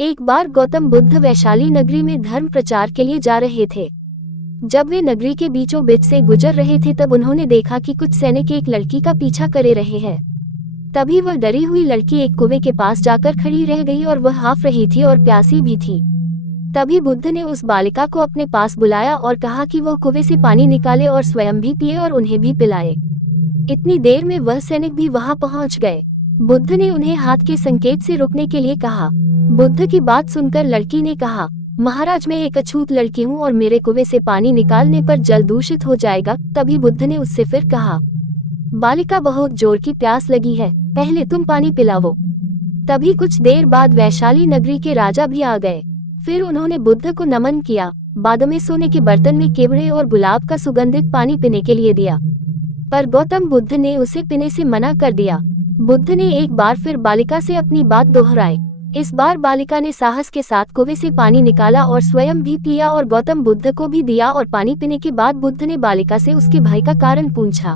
एक बार गौतम बुद्ध वैशाली नगरी में धर्म प्रचार के लिए जा रहे थे। जब वे नगरी के बीचों बीच से गुजर रहे थे तब उन्होंने देखा कि कुछ सैनिक एक लड़की का पीछा करे रहे हैं। तभी वह डरी हुई लड़की एक कुएं के पास जाकर खड़ी रह गई और वह हाफ रही थी और प्यासी भी थी। तभी बुद्ध ने उस बालिका को अपने पास बुलाया और कहा कि वह कुएं से पानी निकाले और स्वयं भी पिए और उन्हें भी पिलाए। इतनी देर में वह सैनिक भी वहां पहुंच गए। बुद्ध ने उन्हें हाथ के संकेत से रुकने के लिए कहा। बुद्ध की बात सुनकर लड़की ने कहा, महाराज मैं एक अछूत लड़की हूँ और मेरे कुएं से पानी निकालने पर जल दूषित हो जाएगा। तभी बुद्ध ने उससे फिर कहा, बालिका बहुत जोर की प्यास लगी है, पहले तुम पानी पिलाओ। तभी कुछ देर बाद वैशाली नगरी के राजा भी आ गए। फिर उन्होंने बुद्ध को नमन किया, बाद में सोने के बर्तन में केवड़े और गुलाब का सुगंधित पानी पीने के लिए दिया, पर गौतम बुद्ध ने उसे पीने से मना कर दिया। बुद्ध ने एक बार फिर बालिका से अपनी बात दोहराई। इस बार बालिका ने साहस के साथ कुएं से पानी निकाला और स्वयं भी पिया और गौतम बुद्ध को भी दिया। और पानी पीने के बाद बुद्ध ने बालिका से उसके भय का कारण पूछा।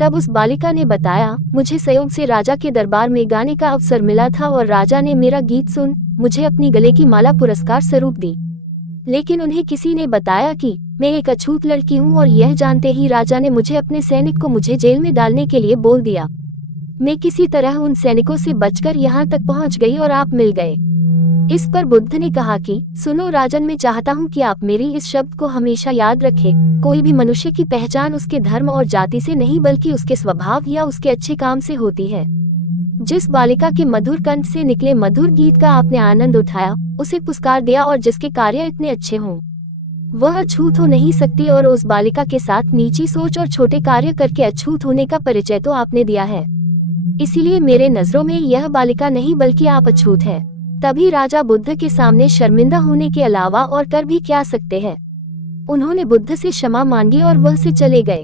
तब उस बालिका ने बताया, मुझे संयोग से राजा के दरबार में गाने का अवसर मिला था और राजा ने मेरा गीत सुन मुझे अपनी गले की माला पुरस्कार स्वरूप दी। लेकिन उन्हें किसी ने बताया कि मैं एक अछूत लड़की हूँ और यह जानते ही राजा ने मुझे अपने सैनिक को मुझे जेल में डालने के लिए बोल दिया। मैं किसी तरह उन सैनिकों से बचकर यहाँ तक पहुँच गई और आप मिल गए। इस पर बुद्ध ने कहा कि सुनो राजन, मैं चाहता हूँ कि आप मेरी इस शब्द को हमेशा याद रखें। कोई भी मनुष्य की पहचान उसके धर्म और जाति से नहीं बल्कि उसके स्वभाव या उसके अच्छे काम से होती है। जिस बालिका के मधुर कंठ से निकले मधुर गीत का आपने आनंद उठाया, उसे पुरस्कार दिया और जिसके कार्य इतने अच्छे हों, वह अछूत हो नहीं सकती। और उस बालिका के साथ नीची सोच और छोटे कार्य करके अछूत होने का परिचय तो आपने दिया है। इसीलिए मेरे नजरों में यह बालिका नहीं बल्कि आप अछूत है। तभी राजा बुद्ध के सामने शर्मिंदा होने के अलावा और कर भी क्या सकते हैं। उन्होंने बुद्ध से क्षमा मांगी और वह से चले गए।